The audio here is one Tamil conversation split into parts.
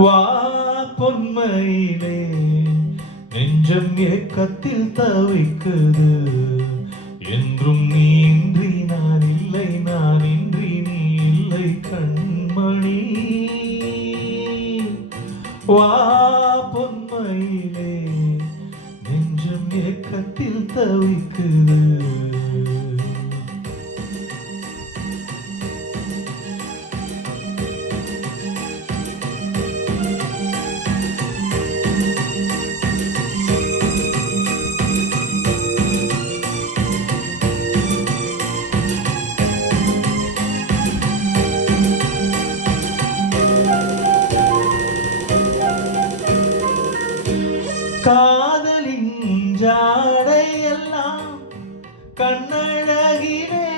வா பொன்மையிலே நெஞ்சம் ஏக்கத்தில் தவிக்குது. என்றும் நீ இன்றி நான் இல்லை, நான் இன்றி நீ இல்லை கண்மணி. வா பொன்மையிலே நெஞ்சம் ஏக்கத்தில் தவிக்குது. காதலின் ஜாடையெல்லாம் கண்ணழகிலே,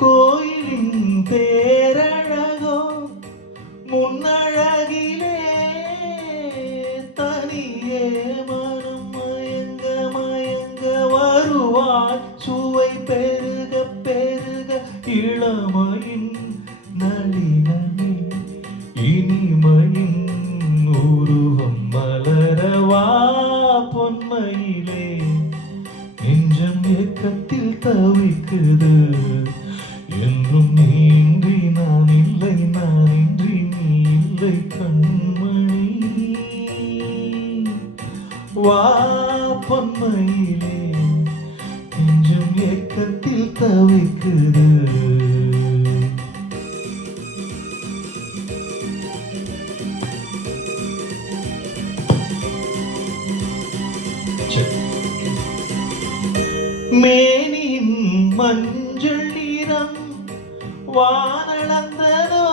கோயிலின் தேரழகோ முன்னழகிலே. தனியே மனம் மயங்க மயங்க வருவாய், சுவை பெருக பெருக இளமையின் நளினமே இனிமையின் உருவம் மலரவா பொன்மையிலே நெஞ்சம் ஏக்கத்தில் தவிக்குது. என்றும் நீ இன்றி நான் இல்லை, நான் இன்றி நீ இல்லை கண்மணி. வா பொன்மையிலே நெஞ்சம் ஏக்கத்தில் தவிக்குது. மேனின் மஞ்சள் நிறம் வானளந்ததோ,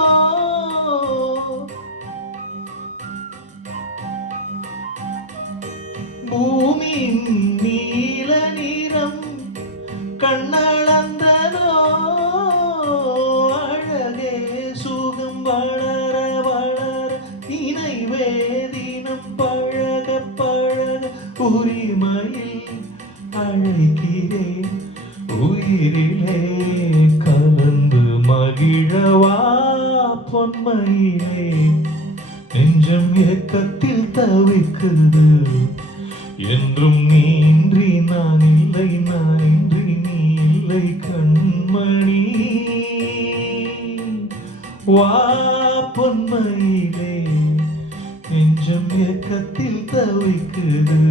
பூமியின் நீல நிறம் கண்ணளந்ததோ. அழகே சுகம் வளர வளர நினைவே தினம் பழக பழக உரிமையில் அழைக்கிறேன் உயிரிலே கலந்து மகிழவா பொன்மையிலே நெஞ்சம் ஏக்கத்தில் தவிக்குது. என்றும் நீ இன்றி நான் இல்லை, நான் இன்றி நீ இல்லை கண்மணி. வா பொன்மையிலே நெஞ்சம் ஏக்கத்தில் தவிக்குது.